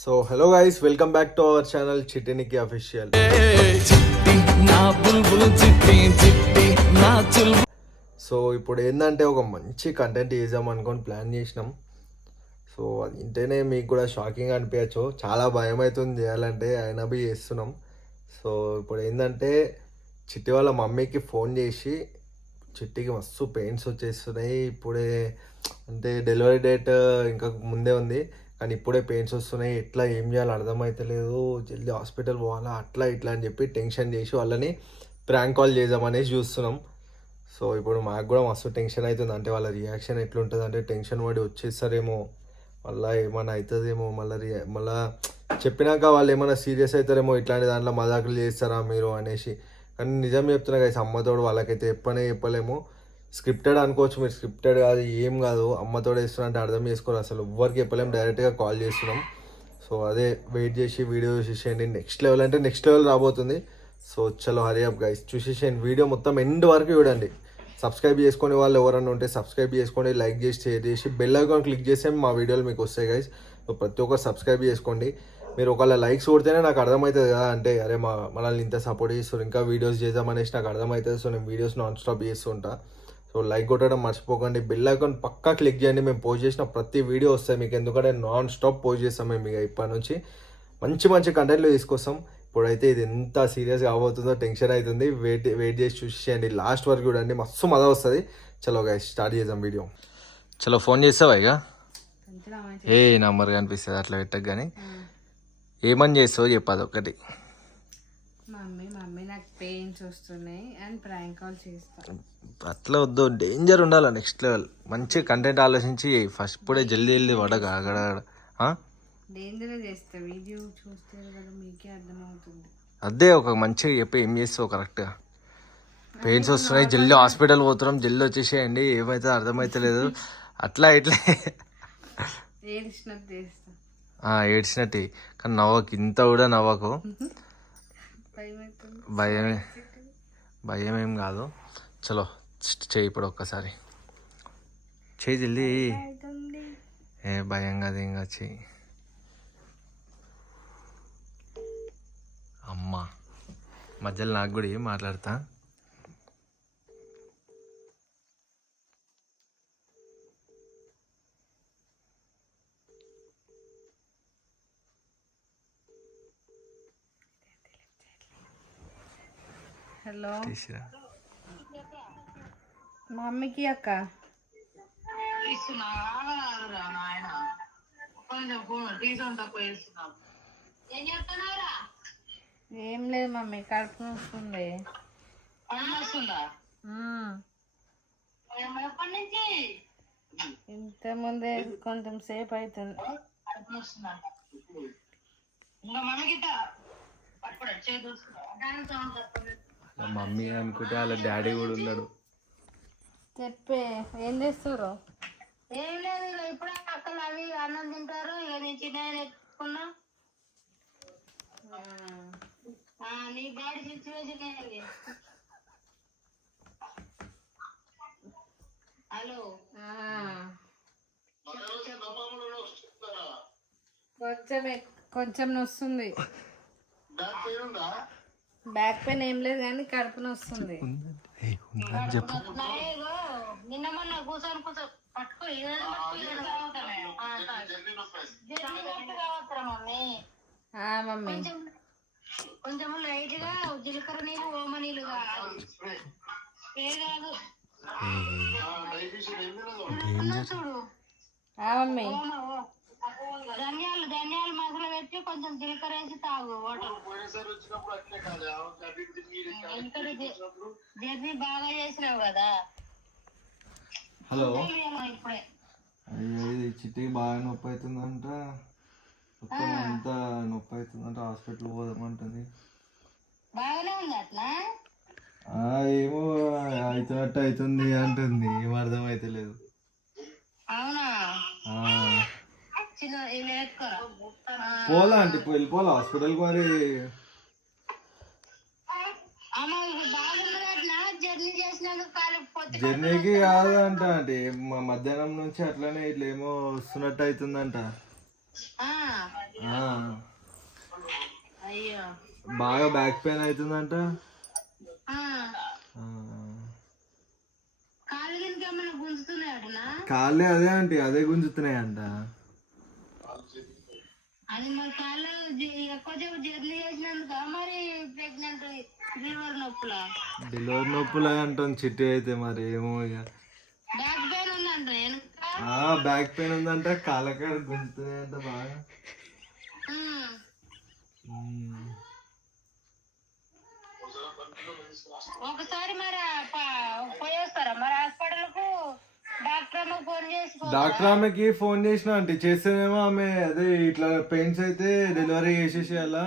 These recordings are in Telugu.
So hello guys, welcome back to our channel చిట్టినికి అఫీషియల్. సో ఇప్పుడు ఏంటంటే ఒక మంచి కంటెంట్ చేద్దాం అనుకొని ప్లాన్ చేసినాం. సో అది ఇంటేనే మీకు కూడా షాకింగ్ అనిపించచ్చు, చాలా భయం అవుతుంది చేయాలంటే, అయినా బి చేస్తున్నాం. సో ఇప్పుడు ఏంటంటే చిట్టి వాళ్ళ మమ్మీకి ఫోన్ చేసి, చిట్టికి మస్తు పెయిన్స్ వచ్చేస్తున్నాయి ఇప్పుడే, అంటే డెలివరీ డేట్ ఇంకా ముందే ఉంది కానీ ఇప్పుడే పెయిన్స్ వస్తున్నాయి, ఎట్లా ఏం చేయాలో అర్థమవుతలేదు, జల్దీ హాస్పిటల్ పోవాలా అట్లా ఇట్లా అని చెప్పి టెన్షన్ చేసి వాళ్ళని ప్రాంక్ కాల్ చేద్దామనేసి చూస్తున్నాం. సో ఇప్పుడు మాకు కూడా మస్తు టెన్షన్ అవుతుంది, అంటే వాళ్ళ రియాక్షన్ ఎట్లుంటుంది అంటే టెన్షన్ పడి వచ్చేస్తారేమో, మళ్ళీ ఏమైనా అవుతుందేమో, మళ్ళీ చెప్పినాక వాళ్ళు ఏమైనా సీరియస్ అవుతారేమో, ఇట్లాంటి దాంట్లో మజాకులు చేస్తారా మీరు అనేసి. కానీ నిజం చెప్తున్నా కదా, అమ్మతోడు వాళ్ళకైతే చెప్పలేము. స్క్రిప్టెడ్ అనుకోవచ్చు మీరు, స్క్రిప్టెడ్ కాదు, ఏం కాదు, అమ్మతోడు వేస్తున్నా అంటే అర్థం చేసుకోరు, అసలు ఎవ్వరికి చెప్పలేము, డైరెక్ట్గా కాల్ చేస్తున్నాం. సో అదే వెయిట్ చేసి వీడియో చూసేసేయండి, నెక్స్ట్ లెవెల్ అంటే నెక్స్ట్ లెవెల్ రాబోతుంది. సో చలో హరీ అప్ గైస్, చూసేసేయండి, వీడియో మొత్తం ఎండ్ వరకు చూడండి. సబ్స్క్రైబ్ చేసుకునే వాళ్ళు ఎవరైనా ఉంటే సబ్స్క్రైబ్ చేసుకోండి, లైక్ చేసి షేర్ చేసి బెల్ ఐకాన్ క్లిక్ చేస్తే మా వీడియోలు మీకు వస్తాయి గైస్. సో ప్రతి ఒక్కరు సబ్స్క్రైబ్ చేసుకోండి. మీరు ఒకవేళ లైక్స్ కొడితేనే నాకు అర్థమవుతుంది కదా, అంటే అరే మనల్ని ఇంత సపోర్ట్ చేస్తారు, ఇంకా వీడియోస్ చేద్దామనేసి నాకు అర్థమవుతుంది. సో నేను వీడియోస్ నాన్ స్టాప్ చేస్తుంటా. సో లైక్ కొట్టడం మర్చిపోకండి, బెల్ ఐకాన్ పక్కా క్లిక్ చేయండి, మేము పోస్ట్ చేసిన ప్రతి వీడియో వస్తాయి మీకు, ఎందుకంటే నాన్ స్టాప్ పోస్ట్ చేస్తాం మేము ఇక ఇప్పటి నుంచి మంచి మంచి కంటెంట్లు తీసుకొస్తాం. ఇప్పుడైతే ఇది ఎంత సీరియస్గా అవబోతుందో టెన్షన్ అవుతుంది, వెయిట్ చేసి చూసేయండి, లాస్ట్ వరకు చూడండి, మస్తు మజా వస్తుంది. చలో గైస్ స్టార్ట్ చేద్దాం వీడియో. చలో ఫోన్ చేస్తావా ఇక, ఏ నంబర్ కనిపిస్తుంది అట్లా పెట్టకు, కానీ ఏమని చేస్తావో చెప్పదు ఒకటి. మమ్మీ నాకు పెయిన్స్ వస్తున్నాయి అండ్ ప్రాంక్ కాల్ చేస్తా. అట్లా వద్దు, డేంజర్ ఉండాలి, నెక్స్ట్ లెవెల్ మంచి కంటెంట్ ఆలోచించి ఫస్ట్ ఇప్పుడే జల్దీ జల్దీ పడగా అక్కడ డేంజర్ చేస్తా, వీడియో చూస్తే కదా మీకే అర్థమవుతుంది. అదే ఒక మంచిగా చెప్పి ఏం చేస్తావు కరెక్ట్గా. పెయిన్స్ వస్తున్నాయి, జల్దీ హాస్పిటల్ పోతున్నాం, జల్దీ వచ్చేసేయండి, ఏమైతే అర్థమవుతలేదు, అట్లా ఇట్లా ఏడ్చినట్టు చేస్తా. ఏడ్చినట్టు, కానీ నవ్వకు, ఇంత కూడా నవ్వకు, భయం ఏం కాదు. చలో చేయి ఇప్పుడు ఒక్కసారి, చేయి జల్దీ, ఏ భయం కాదు ఇంకా చెయ్యి. అమ్మా మధ్యలో నాకు కూడా ఏం మాట్లాడతా. హలో మమ్మీకి అక్క, ఏం లేదు మమ్మీ, కడుపు నొస్తుంది. ఇంత ముందే కొంచెం సేపు అవుతుంది. మమ్మీ అనుకుంటే వాళ్ళ డాడీ కూడా ఉన్నాడు. చెప్పే, ఏం చేస్తారు? ఏం లేదు, ఇప్పుడే అక్కలు అవి అన్నం తింటారు, ఇక నేను చిన్న ఎత్తుకున్నా. నీ బాడీ సిచ్యువేషన్ ఏంటి? హలో, కొంచెం నొస్తుంది. బ్యాక్ పెయిన్ ఏం లేదు కానీ కడుపు నొస్తుంది. నిన్న మొన్న కూర్చొని పట్టుకో, మమ్మీ కొంచెం లైట్ గా జీలకర్ర నీళ్ళు, ఓమ నీళ్ళు చూడు మమ్మీ, ధనియాలు మసాలా పెట్టి కొంచెం జీలకర్ర వేసి తాగు వాటర్. జర్నీ బాగా చేసినావు కదా. హలో, ఇప్పుడే చిట్టికి బాగా నొప్పి అవుతుందంట, మొత్తం అంతా నొప్పి అవుతుందంట, హాస్పిటల్ పోదామంటుంది. బాగానే ఉంది అట్లా, ఏమో అవుతున్నట్టు అవుతుంది అంటుంది, ఏం అర్థం అవుతలేదు. అవునా? పోలా అంటే ఇప్పుడు వెళ్ళిపోవాలా హాస్పిటల్కి మరి. జర్నీకి కాదంట, అంటే మధ్యాహ్నం నుంచి అట్లనే ఇట్లా ఏమో వస్తున్నట్టు అవుతుందంట. బాగా బ్యాక్ పెయిన్ అవుతుందంట. ఆ, ఆ, కాలు గినక ఏమైనా గుంజుతున్నాయటనా? కాళ్ళే అదే ఆంటీ అదే గుంజుతున్నాయంట. అది మరి కాళ్ళు ఎక్కువసేపు జర్నీ చేసినందుక మరి ప్రెగ్నెంట్ డెలివరీ నొప్పులా? డెలివరీ నొప్పులు అంటుంది చిట్టి అయితే, మరి ఏమో ఇక. బ్యాక్ పెయిన్ ఉందంట వెనక. బ్యాక్ పెయిన్ ఉందంట, కాళ్ళకాడ గుంజుతున్నాయంట బాగా. ఉమ్. ఉమ్. ఒకసారి మరి పోయేస్తారా మరి హాస్పిటల్ కు? డాక్టర్ అమ్మకు ఫోన్ చేసి డాక్టర్ ఆమెకి ఫోన్ చేసిన ఆంటీ, చేస్తేనేమో ఆమె అదే ఇట్లా పెయిన్స్ అయితే డెలివరీ చేసేసేయాలా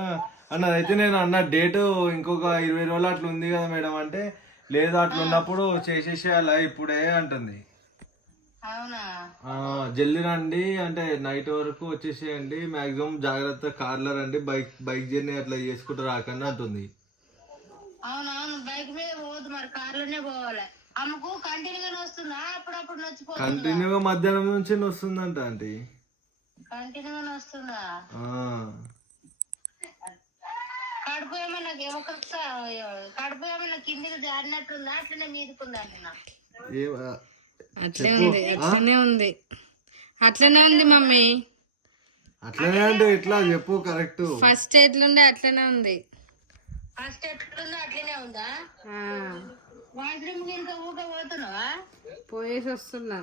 అన్నది. అయితే నేను అన్న డేట్ ఇంకొక 20 రోజులు అట్లా ఉంది కదా మేడం అంటే, లేదు అట్లా ఉన్నప్పుడు చేసేసేయాలా ఇప్పుడే అంటుంది. అవునా? జల్దీ రండి అంటే నైట్ వరకు వచ్చేసేయండి, మాక్సిమం జాగ్రత్త కార్లో రండి, బైక్ జర్నీ అట్లా చేసుకుంటూ రాకండి అంటుంది. అవునవును, బైక్ మీద పోవద్దు మరి, కార్లోనే పోవాలి. అమ్మకు కంటిన్యూగానే వస్తుందా అప్పుడప్పుడు నచ్చిపోతుందా? కంటిన్యూగా మధ్యాహ్నం నుంచి వస్తుందంట ఆంటీ. కంటిన్యూగానే వస్తుందా? కడుపు ఏమన్నా కడుపు ఏమన్నా కిందికి జారినట్టుందా అట్లనే మీదుకుందా అంటున్నా? అట్లనే ఉంది అట్లనే ఉంది మమ్మీ. అట్లనే అంటే ఎట్లా చెప్పు కరెక్ట్. ఫస్ట్ ఎట్లుండే అట్లనే ఉంది. ఫస్ట్ ఎట్లుందో అట్లనే ఉందా? వాష్రూమ్ కి ఇంకా ఊక పోతున్నావా? పోయేసి వస్తున్నా.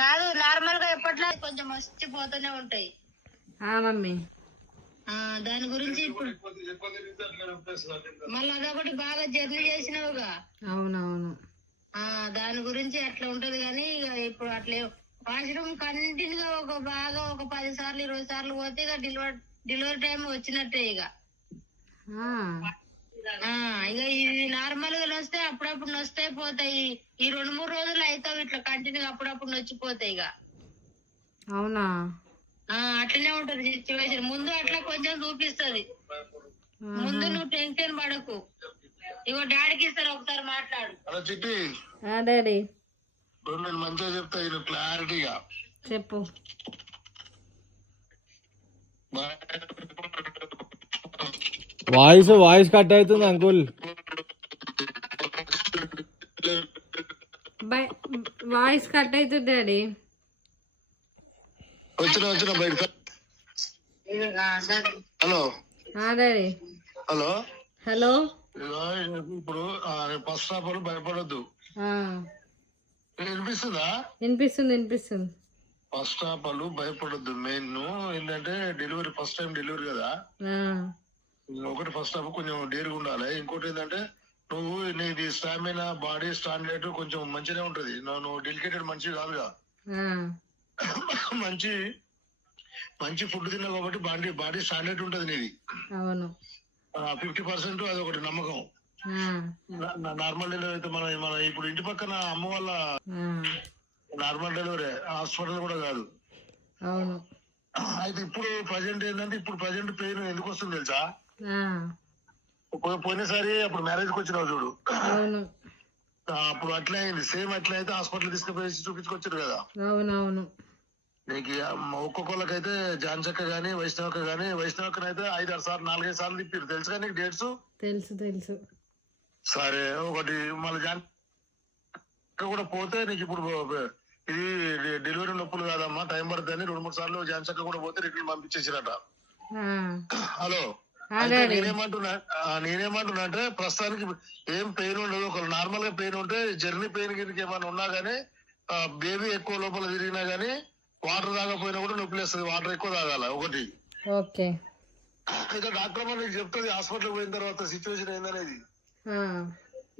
కాదు, నార్మల్ గా ఎప్పట్లో కొంచెం మర్చిపోతూనే ఉంటాయి. మమ్మీ దాని గురించి ఇప్పుడు మళ్ళీ అదొకటి బాగా జర్నీ చేసినావుగా. అవునవును. దాని గురించి అట్లా ఉంటది. కానీ ఇక ఇప్పుడు అట్లే వాష్రూమ్ కంటిన్యూగా ఒక 10 సార్లు 20 సార్లు పోతే ఇక డెలివరీ టైం వచ్చినట్టే ఇక. ఇక ఇది నార్మల్ గా వస్తే అప్పుడప్పుడు నొస్తాయి పోతాయి. ఈ 2-3 రోజులు అవుతావు ఇట్లా కంటిన్యూగా అప్పుడప్పుడు నొచ్చిపోతాయి ఇక. అవునా? అట్లనే ఉంటది సిచ్యువేషన్. ముందు అట్లా కొంచెం చూపిస్తుంది. ముందు నువ్వు టెన్షన్ పడకు. ఇగో డాడీకి ఇస్తారు, ఒకసారి మాట్లాడు. హలో చిట్టి, డాడీ నేను మంచిగా చెప్తా ఇది క్లారిటీగా చెప్పు. వాయిస్ కట్ అవుతుంది అంకుల్. వాయిస్ కట్ అవుతుంది డాడీ. వచ్చిన బయట. Hello daddy. Hello hello. ఇప్పుడు ఫస్ట్ ఆఫ్ ఆల్ భయపడద్దు. వినిపిస్తుందా? వినిపిస్తుంది. ఫస్ట్ ఆఫ్ ఆల్ భయపడద్దు. మెయిన్ ఏంటంటే డెలివరీ ఫస్ట్ టైం డెలివరీ కదా, ఒకటి ఫస్ట్ ఆఫ్ కొంచెం డేర్గా ఉండాలి. ఇంకోటి ఏంటంటే నువ్వు నీది స్టామినా బాడీ స్టాండర్డ్ కొంచెం మంచిగా ఉంటది. నువ్వు డెలికేటెడ్ మంచి కాదుగా, మంచి ఫుడ్ తిన్నావు కాబట్టి బాడీ స్టాండర్డ్ ఉంటది నీది. అవును. 50% అది ఒకటి నమ్మకం. నార్మల్ డెలివరీ అయితే మన ఇప్పుడు ఇంటి పక్కన అమ్మ వాళ్ళ నార్మల్ డెలివరీ హాస్పిటల్ కూడా కాదు. అవును. అయితే ఇప్పుడు ప్రజెంట్ ఏంటంటే ప్రజెంట్ పెయిన్ ఎందుకు వస్తుంది తెలుసా? పోయినసారి అప్పుడు మ్యారేజ్ కి వచ్చినావు చూడు, అప్పుడు అట్లే అయింది. సేమ్ అట్లా అయితే హాస్పిటల్ తీసుకుపోయి చూపించుకొచ్చారు కదా. అవునవును. నీకు ఒక్కొక్కళ్ళకైతే జాన్సక్క గానీ వైష్ణవక్క గానీ, వైష్ణవక్కనైతే 5-6 సార్లు 4-5 సార్లు తిప్పారు. తెలుసు కానీ నీకు డేట్స్? తెలుసు. సరే, ఒకటి మళ్ళీ జాన్సక్క కూడా పోతే నీకు ఇప్పుడు ఇది డెలివరీ నొప్పులు కాదమ్మా, టైం పడుతుంది అని 2-3 సార్లు జాన్సక్క కూడా పోతే రిటర్న్ పంపించేసిరట. హలో, నేనేమంటున్నా అంటే ప్రస్తుతానికి ఏం పెయిన్ ఉండదు. ఒక నార్మల్ గా పెయిన్ ఉంటే జర్నీ పెయిన్ గిరికి ఏమైనా ఉన్నా గానీ, బేబీ ఎక్కువ లోపల తిరిగినా గానీ, వాటర్ తాగకపోయినా కూడా నొప్పి లేస్తుంది. వాటర్ ఎక్కువ తాగాల ఒకటి. అయితే డాక్టర్ అమ్మ నీకు చెప్తుంది హాస్పిటల్ పోయిన తర్వాత సిచ్యువేషన్ ఏందనేది.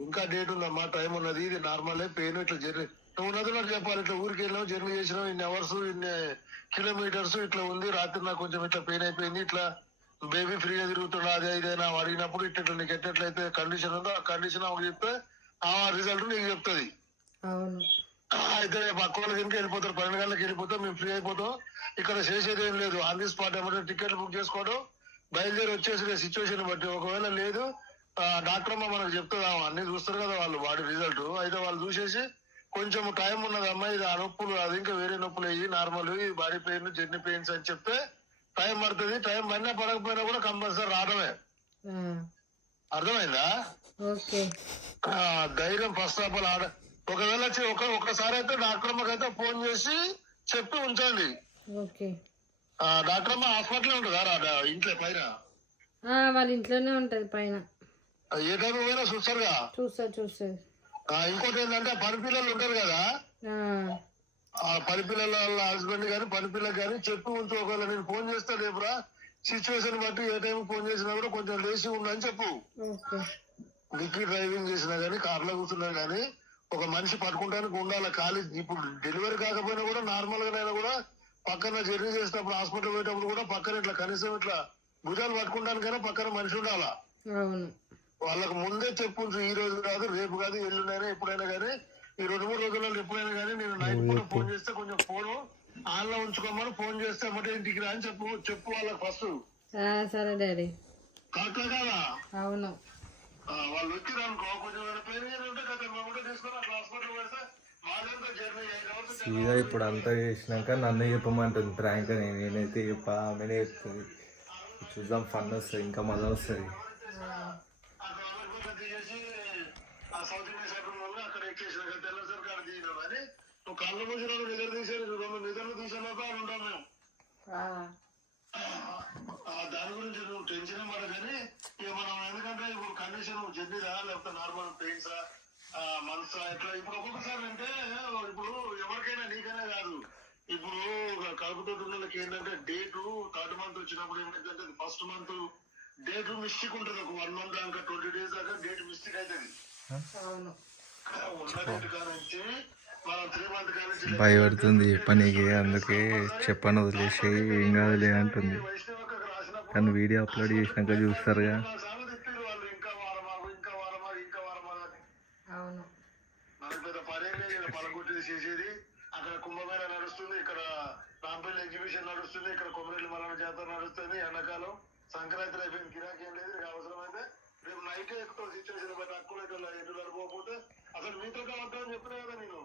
ఇంకా డేట్ ఉందమ్మా, టైం ఉన్నది, ఇది నార్మల్ పెయిన్. ఇట్లా జర్నీ నువ్వు ఉన్నది చెప్పాలి. ఇట్లా ఊరికి వెళ్ళినావు, జర్నీ చేసినావు, ఇన్ని అవర్స్, ఇన్ని కిలోమీటర్స్ ఇట్లా ఉంది. రాత్రి నాకు కొంచెం ఇట్లా పెయిన్ అయిపోయింది, ఇట్లా బేబీ ఫ్రీగా తిరుగుతున్నా, అదే ఇదైనా అడిగినప్పుడు ఇట్లా నీకు ఎట్లయితే కండిషన్ ఉందో ఆ కండిషన్ ఆమెకు చెప్తే ఆ రిజల్ట్ నీకు చెప్తుంది. అయితే పక్క వాళ్ళ కిందకి వెళ్ళిపోతారు, 12 గంటలకు వెళ్ళిపోతాం, మేము ఫ్రీ అయిపోతాం. ఇక్కడ చేసేది ఏం లేదు, ఆన్ ది స్పాట్ ఏమంటే టికెట్లు బుక్ చేసుకోవడం, బయలుదేరి వచ్చేసి సిచ్యువేషన్ బట్టి. ఒకవేళ లేదు, డాక్టర్ అమ్మ మనకు చెప్తుందా, అన్ని చూస్తారు కదా వాళ్ళు బాడీ రిజల్ట్. అయితే వాళ్ళు చూసేసి కొంచెం టైం ఉన్నదమ్మా, ఇది ఆ నొప్పులు అది ఇంకా వేరే నొప్పులు అయ్యి normal body pain journey pains అని చెప్తే టైం పడుతుంది. టైం పడినా పడకపోయినా కూడా కంపల్సరీ రావడమే. అర్థమైందా? ఓకే. ధైర్యం ఫస్ట్ ఆఫ్ ఆల్ ఒకవేళ ఒక్కసారి అయితే డాక్టర్ అమ్మకి అయితే ఫోన్ చేసి చెప్పి ఉంచండి. ఓకే. డాక్టర్ అమ్మ హాస్పిటల్ ఉంటుందా ఇంట్లో పైన? వాళ్ళ ఇంట్లోనే ఉంటది పైన. ఏ టైం పోయినా చూస్తారుగా? చూస్తారు. ఇంకోటి ఏంటంటే పని పిల్లలు ఉంటారు కదా, ఆ పని పిల్లల హస్బెండ్ గాని పని పిల్లకి కానీ చెప్పి ఉంచు. ఒకవేళ నేను ఫోన్ చేస్తా రేపురా, సిచ్యువేషన్ బట్టి ఏ టైం ఫోన్ చేసినా కూడా కొంచెం లేచి ఉండని చెప్పు. డిక్కీ డ్రైవింగ్ చేసినా గానీ, కార్లో కూర్చున్నా గానీ ఒక మనిషి పట్టుకుంటానికి ఉండాలి. ఖాళీ ఇప్పుడు డెలివరీ కాకపోయినా కూడా నార్మల్ గానైనా కూడా పక్కన జర్నీ చేసేటప్పుడు హాస్పిటల్ పోయేటప్పుడు కూడా పక్కన ఇట్లా కనీసం ఇట్లా భుజాలు పట్టుకుంటానికైనా పక్కన మనిషి ఉండాలా. వాళ్ళకు ముందే చెప్పు, ఈ రోజు కాదు, రేపు కాదు, ఎల్లుండైనా ఎప్పుడైనా కానీ ఈ 2-3 రోజులలో ఎప్పుడైనా కానీ నేను నైట్ పూట ఫోన్ చేస్తే కొంచెం ఫోన్ ఆన్లో ఉంచుకోమని ఫోన్ చేస్తే అమ్మటే ఇంటికి రా అని చెప్పు వాళ్ళకి ఫస్ట్. సరే డాడీ. కరెక్టే కదా? అవును. వాళ్ళు వచ్చిరనుకో కొంచెం పెయిన్ ఉంటే కదా కూడా తీసుకొని అట్లా హాస్పిటల్ పెడితే మాదంతా జర్నీ 8 hours. సీదా ఇప్పుడు అంతా చేసినాక నన్ను చెప్పమంటుంది ప్రాంక్ అని. నేనైతే చెప్పా, ఆమెనే చెప్తుంది. చూద్దాం, ఫన్ వస్తుంది, ఇంకా మజా వస్తుంది. సౌత్ ఇండియా సైడ్ అక్కడ ఎక్కేసిన తెల్లసరి కాడ తీయడం అని నువ్వు కళ్ళు మూసిన నిద్ర తీసేది నిద్రలు తీసేలోపు అని ఉంటాం మేము. దాని గురించి నువ్వు టెన్షన్ పడ. కానీ ఇక మనం ఎందుకంటే ఇప్పుడు కండిషన్ జర్నీదా లేకపోతే నార్మల్ పెయిన్సా మనసా ఇట్లా ఇప్పుడు ఒక్కొక్కసారి అంటే ఇప్పుడు ఎవరికైనా నీకనే కాదు, ఇప్పుడు కలుపుతో ఉన్నకి ఏంటంటే డేటు 3rd month వచ్చినప్పుడు ఏమైందంటే ఫస్ట్ మంత్ డేట్ మిస్టేక్ ఉంటుంది. ఒక 1 month దాకా 20 days దాకా డేట్ మిస్టేక్ అవుతుంది. ఉన్న డేట్ కానించి మనం 3 month కానించి భయపడుతుంది పనికి, అందుకే చెప్పని వదిలేసి ఏం కాదులే అంటుంది. కానీ వీడియో అప్లోడ్ చేసినాక చూస్తారుగా. వాళ్ళు ఇంకా వారమాగు అవును. మనకు పెద్ద పనే లేదు, పలగొట్టేది చేసేది. అక్కడ కుంభమేళ నడుస్తుంది, ఇక్కడ రాంపల్లి ఎగ్జిబిషన్ నడుస్తుంది, ఇక్కడ కొమరెల్లి మల్లన్న జాతర నడుస్తుంది. ఎండాకాలం సంక్రాంతి అయిపోయింది, గిరాకీ ఏం లేదు. అవసరం అయితే రేపు నైట్ ఎక్కువ సిచ్యువేషన్ బట్టి అక్కువ ఎటు పోకపోతే అసలు మీతో కావద్దని చెప్పినా కదా నేను.